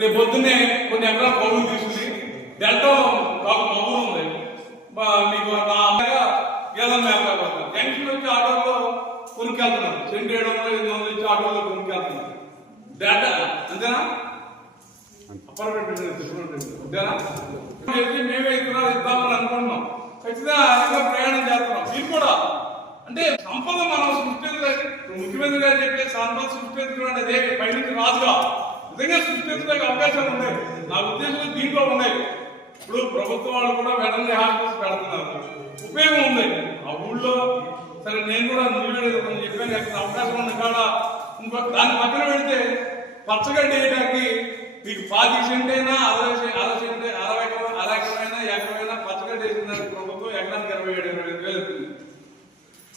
రేపు పొద్దున్నే కొన్ని ఎకరాల పొలం తీసుకుని డెల్టా ఒక మగురు ఉంది. మీకు నా అమ్మగా గేదెల మేపగా పోతాను జంక్షన్ వచ్చి ఆటోలో కొనుక్కెళ్తున్నాను సెంటు ఏడు వందలు ఎనిమిది వందలు ఇచ్చి ఆటోలో కొనుక్కెళ్తున్నాను డేటా అంతేనా? అంతేనా? మేమే ఇద్దామని అనుకుంటున్నాం. ఖచ్చితంగా ప్రయాణం చేస్తున్నాం. మీరు కూడా. అంటే సంపద మనం సృష్టించలేదు. ముఖ్యమంత్రి గారు చెప్పే సంపద సృష్టించడం అనేది పైనుంచి రాదుగా నిజంగా సృష్టించడానికి అవకాశాలు ఉన్నాయి. నా ఉద్దేశం దీంట్లో ఉన్నాయి. ఇప్పుడు ప్రభుత్వం వాళ్ళు కూడా వెటర్నరీ హాస్పిటల్స్ పెడుతున్నారు. ఉపయోగం ఉంది. ఆ ఊళ్ళో సరే నేను కూడా నువ్వే చెప్పాను ఎక్కడ అవకాశం ఉంది కాడ ఇంకో దాని పక్కన పెడితే పచ్చగడ్డి వేయడానికి మీకు పాతి సెంటైనా అరవై అరవై సెంట్ అరవై అరవై ఎకరమైనా ఎకరమైనా పచ్చగడ్డి వేసిన దానికి ప్రభుత్వం. ఎకరానికి ఇరవై ఏడు ఇరవై ఐదు వేలు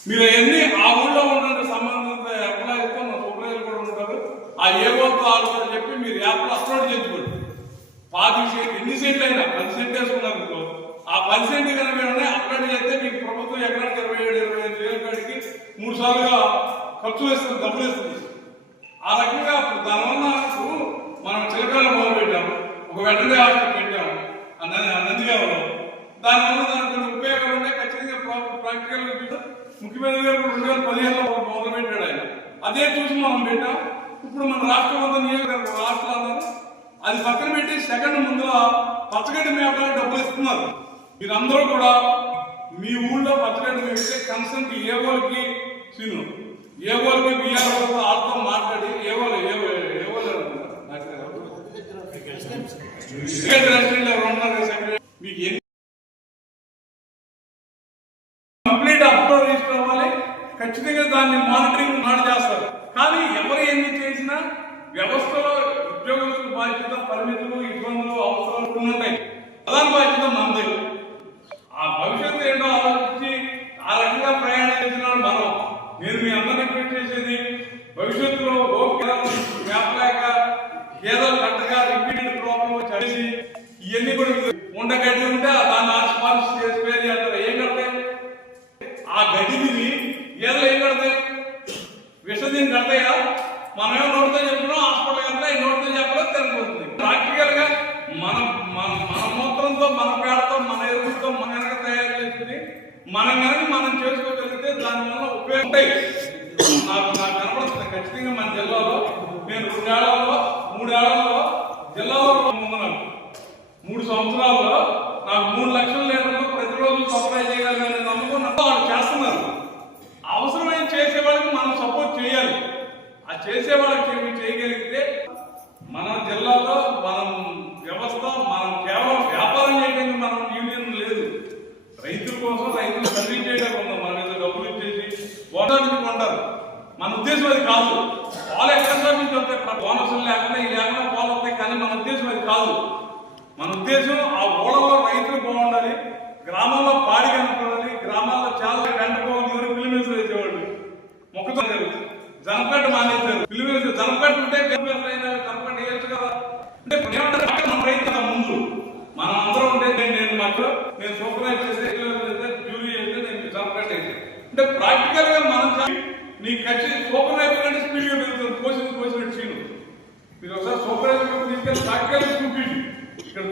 మీరు అవన్నీ ఆ ఊళ్ళో ఉన్న సంబంధిత ఎంప్లాయీస్తో మా సూపర్వైజర్ కూడా ఉంటారు ఆ ఏ ఓతో చెప్పి మీరు యాప్లో అప్లోడ్ చేసుకోండి పాతి సెంట్ ఎన్ని సెంట్లు అయినా పది సెంట్ వేసుకున్నారు అనుకో ఆ పది సెంట్ కనుక అప్లోడ్ చేస్తే మీకు ప్రభుత్వం ఎకరానికి ఇరవై ఏడు ఇరవై ఐదు వేల కాడికి మూడు సార్లుగా ఖర్చు వేస్తుంది డబ్బులు వేస్తుంది. ఆ రకంగా దానివల్ల మనం చిలకలు మొదలు పెట్టాము ఒక వెటరీ హాస్పిటల్ పెట్టాము అన్నది నంది- నందిగామలో దానివల్ల దానికి కొన్ని ఉపయోగాలు ఉన్నాయి ఖచ్చితంగా ప్రాక్టికల్ ముఖ్యమంత్రి గారు రెండు వేల పదిహేనులో మొదలు పెట్టాడు ఆయన. అదే చూసి మనం పెట్టాం ఇప్పుడు మన రాష్ట్రం అంతా నియోజకవర్గం రాష్ట్రాలు అది పక్కన పెట్టి సెకండ్ ముందులో పచ్చగడ్డి మేపడానికి డబ్బులు ఇస్తున్నారు. మీరందరూ కూడా మీ ఊళ్ళో పచ్చగడ్డి మేపితే కన్సెంట్ ఏ వాళ్ళకి సీను. ఏ వాళ్ళకి బీఆర్ వాళ్ళతో మాట్లాడి ఏ వాళ్ళు ఏ ఏ వాళ్ళు ఖచ్చితంగా దాన్ని మానిటరింగ్ మాట చేస్తారు. కానీ ఎవరు ఎన్ని చేసినా వ్యవస్థలో ఉద్యోగస్తుల బాధ్యత పరిమితులు ఇబ్బందులు అవసరాలు ఉన్నాయి ప్రధాన బాధ్యత మనది. ఆ భవిష్యత్తు ఏంటో ఆలోచించి ఆ రకంగా ప్రయాణం చేసిన మనం. నేను మీ అందరినీ రిక్వెస్ట్ చేసేది భవిష్యత్తులో ఓపిక వ్యాపలేక ఏదో కట్టగా రిపీటెడ్ ప్రాబ్లం చేసి ఇవన్నీ కూడా ఉండగడ్డి ఉంటే దాన్ని ఆస్పాన్స్ చేసి పేరు చేస్తారు. ఏం కడతాయి ఆ గడ్డిని గేదెలు ఏం కడతాయి విషదీని కడతాయా? మనం ఏం నోటితో చెప్పినా హాస్పిటల్ వెళ్తాయి నోటితో చెప్పడం తెలిపోతుంది ప్రాక్టికల్గా మన మన మన మూత్రంతో మన పేడతో మన ఎరువులతో మన వెనక తయారు చేసుకుని మనం కనుక మనం చేసుకోగలిగితే దానివల్ల ఉపయోగం ఉంటాయి. నాకు నాకు కనపడుతుంది. ఖచ్చితంగా మన జిల్లాలో నేను రెండేళ్ళలో మూడేళ్ళలో జిల్లాలో ఉన్నాను మూడు సంవత్సరాల్లో నాకు మూడు లక్షల లీటర్లు ప్రతిరోజు సప్లై చేయగలిగిన నమ్మకం వాళ్ళు చేస్తున్నారు. చేయాలి. ఆ చేసేవాళ్ళకి ఏమి చేయగలిగితే మన జిల్లాలో మనం వ్యవస్థ మనం కేవలం వ్యాపారం చేయడానికి మనం యూనియన్ లేదు. రైతుల కోసం రైతులు సర్వీస్ చేయడానికి మన మీద డబ్బులు ఇచ్చేసి ఓటానికి కొంటారు. మన ఉద్దేశం అది కాదు. పాలు ఎక్కడ నుంచి వస్తాయి బోనసులు లేకుండా ఈ లేకుండా పాలు వస్తాయి కానీ మన ఉద్దేశం అది కాదు. మన ఉద్దేశం జనపేట మానేశారు. పిలిమేసి జనపేట ఉంటే పిలిమేసి అయినా వేయచ్చు కదా. అంటే ఇప్పుడు ఏమంటారు? మన రైతు కదా ముందు. మనం అందరం ఉంటే నేను నేను మాకు నేను సూపర్వైజ్ చేస్తే డ్యూరీ చేస్తే నేను జనపేట వేసి అంటే ప్రాక్టికల్గా మనం నీ ఖర్చు ఖచ్చితంగా సూపర్వైజర్ కంటే స్పీడ్గా పెరుగుతుంది. పోసిన పోసినట్టు చేయను. మీరు ఒకసారి సూపర్వైజర్ తీసుకెళ్ళి ప్రాక్టికల్ చూపించి. ఇక్కడ